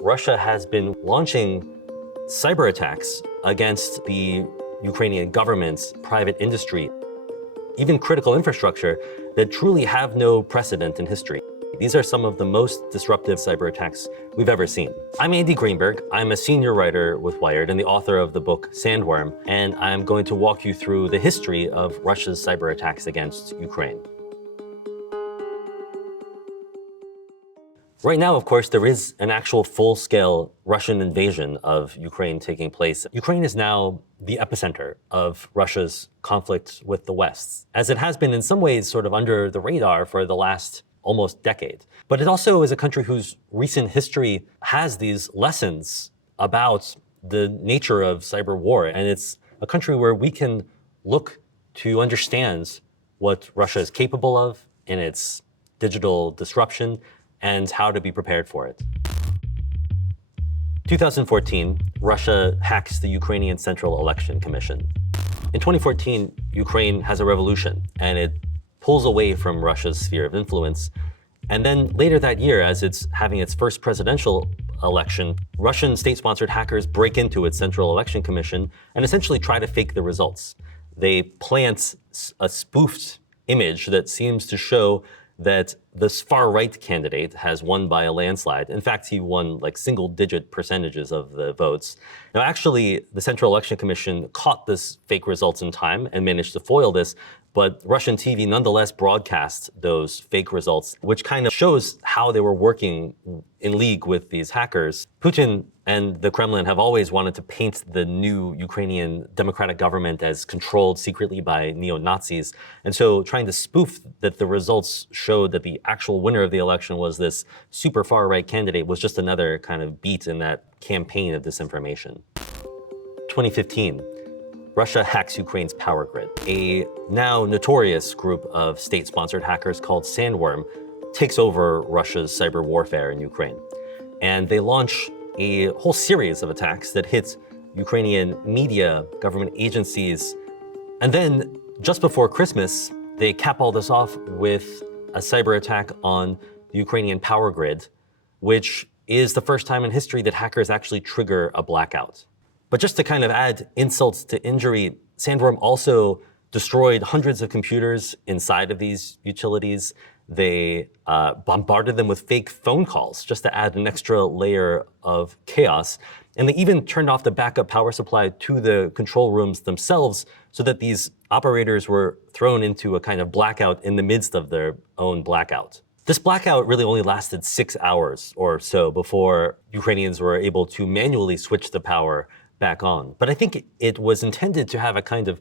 Russia has been launching cyber attacks against the Ukrainian government's private industry, even critical infrastructure that truly have no precedent in history. These are some of the most disruptive cyber attacks we've ever seen. I'm Andy Greenberg. I'm a senior writer with Wired and the author of the book Sandworm, and I'm going to walk you through the history of Russia's cyber attacks against Ukraine. Right now, of course, there is an actual full-scale Russian invasion of Ukraine taking place. Ukraine is now the epicenter of Russia's conflict with the West, as it has been in some ways sort of under the radar for the last almost decade. But it also is a country whose recent history has these lessons about the nature of cyber war. And it's a country where we can look to understand what Russia is capable of in its digital disruption and how to be prepared for it. 2014, Russia hacks the Ukrainian Central Election Commission. In 2014, Ukraine has a revolution and it pulls away from Russia's sphere of influence. And then later that year, as it's having its first presidential election, Russian state-sponsored hackers break into its Central Election Commission and essentially try to fake the results. They plant a spoofed image that seems to show that this far-right candidate has won by a landslide. In fact, he won like single-digit percentages of the votes. Now, actually, the Central Election Commission caught this fake results in time and managed to foil this, but Russian TV nonetheless broadcast those fake results, which kind of shows how they were working in league with these hackers. Putin and the Kremlin have always wanted to paint the new Ukrainian democratic government as controlled secretly by neo-Nazis. And so trying to spoof that the results showed that the actual winner of the election was this super far-right candidate was just another kind of beat in that campaign of disinformation. 2015. Russia hacks Ukraine's power grid. A now notorious group of state-sponsored hackers called Sandworm takes over Russia's cyber warfare in Ukraine. And they launch a whole series of attacks that hit Ukrainian media, government agencies. And then just before Christmas, they cap all this off with a cyber attack on the Ukrainian power grid, which is the first time in history that hackers actually trigger a blackout. But just to kind of add insult to injury, Sandworm also destroyed hundreds of computers inside of these utilities. They bombarded them with fake phone calls just to add an extra layer of chaos. And they even turned off the backup power supply to the control rooms themselves so that these operators were thrown into a kind of blackout in the midst of their own blackout. This blackout really only lasted 6 hours or so before Ukrainians were able to manually switch the power back on. But I think it was intended to have a kind of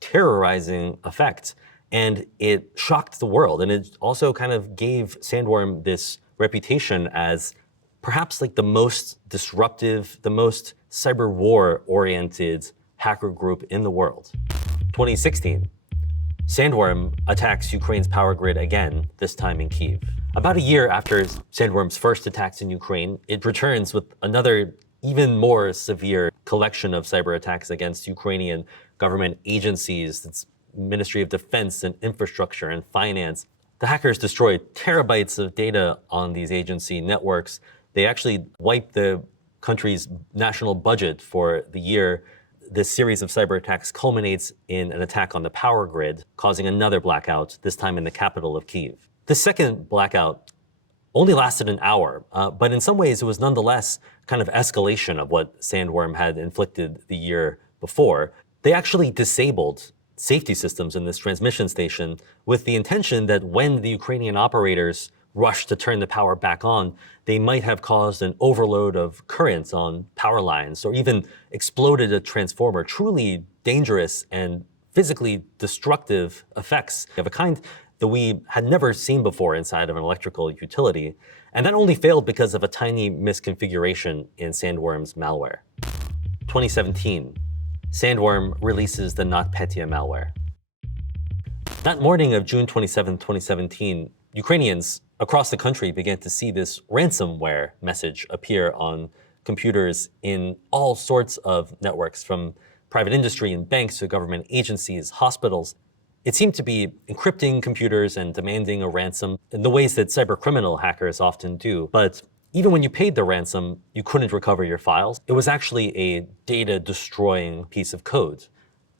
terrorizing effect, and it shocked the world. And it also kind of gave Sandworm this reputation as perhaps like the most disruptive, the most cyber war-oriented hacker group in the world. 2016, Sandworm attacks Ukraine's power grid again, this time in Kyiv. About a year after Sandworm's first attacks in Ukraine, it returns with another even more severe collection of cyber attacks against Ukrainian government agencies, its Ministry of Defense and Infrastructure and Finance. The hackers destroyed terabytes of data on these agency networks. They actually wiped the country's national budget for the year. This series of cyber attacks culminates in an attack on the power grid, causing another blackout, this time in the capital of Kyiv. The second blackout only lasted an hour, but in some ways it was nonetheless kind of escalation of what Sandworm had inflicted the year before. They actually disabled safety systems in this transmission station with the intention that when the Ukrainian operators rushed to turn the power back on, they might have caused an overload of current on power lines or even exploded a transformer. Truly dangerous and physically destructive effects of a kind that we had never seen before inside of an electrical utility. And that only failed because of a tiny misconfiguration in Sandworm's malware. 2017, Sandworm releases the NotPetya malware. That morning of June 27, 2017, Ukrainians across the country began to see this ransomware message appear on computers in all sorts of networks, from private industry and banks to government agencies, hospitals. It seemed to be encrypting computers and demanding a ransom in the ways that cybercriminal hackers often do. But even when you paid the ransom, you couldn't recover your files. It was actually a data-destroying piece of code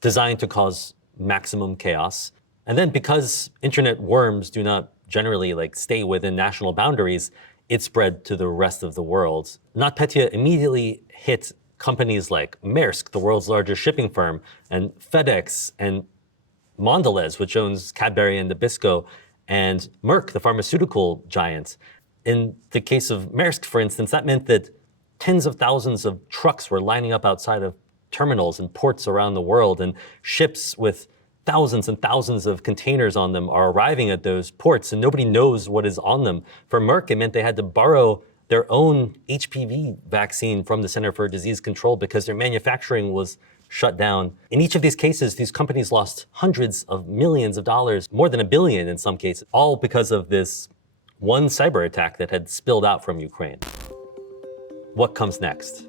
designed to cause maximum chaos. And then because internet worms do not generally stay within national boundaries, it spread to the rest of the world. NotPetya immediately hit companies like Maersk, the world's largest shipping firm, and FedEx, and Mondelez, which owns Cadbury and Nabisco, and Merck, the pharmaceutical giant. In the case of Maersk, for instance, that meant that tens of thousands of trucks were lining up outside of terminals and ports around the world, and ships with thousands and thousands of containers on them are arriving at those ports, and nobody knows what is on them. For Merck, it meant they had to borrow their own HPV vaccine from the Center for Disease Control because their manufacturing was shut down. In each of these cases, these companies lost hundreds of millions of dollars, more than $1 billion in some cases, all because of this one cyber attack that had spilled out from Ukraine. What comes next?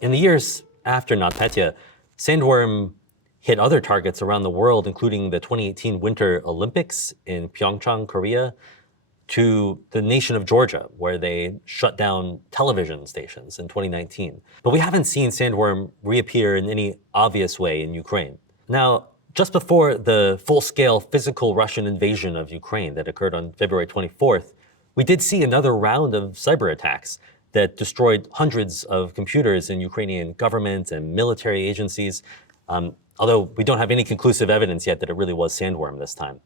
In the years after NotPetya, Sandworm hit other targets around the world, including the 2018 Winter Olympics in Pyeongchang, Korea, to the nation of Georgia, where they shut down television stations in 2019. But we haven't seen Sandworm reappear in any obvious way in Ukraine. Now, just before the full-scale physical Russian invasion of Ukraine that occurred on February 24th, we did see another round of cyber attacks that destroyed hundreds of computers in Ukrainian government and military agencies, although we don't have any conclusive evidence yet that it really was Sandworm this time.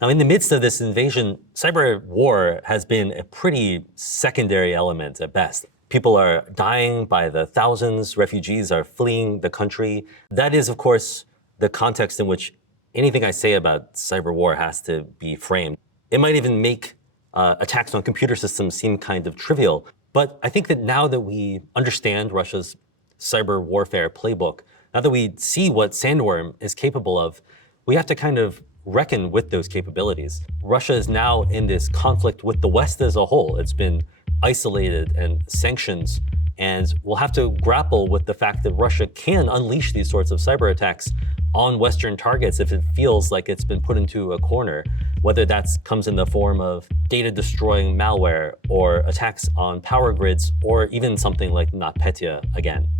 Now, in the midst of this invasion, cyber war has been a pretty secondary element at best. People are dying by the thousands, refugees are fleeing the country. That is, of course, the context in which anything I say about cyber war has to be framed. It might even make attacks on computer systems seem kind of trivial, but I think that now that we understand Russia's cyber warfare playbook, now that we see what Sandworm is capable of, we have to kind of reckon with those capabilities. Russia is now in this conflict with the West as a whole. It's been isolated and sanctioned, and we'll have to grapple with the fact that Russia can unleash these sorts of cyber attacks on Western targets if it feels like it's been put into a corner, whether that comes in the form of data-destroying malware or attacks on power grids, or even something like NotPetya again.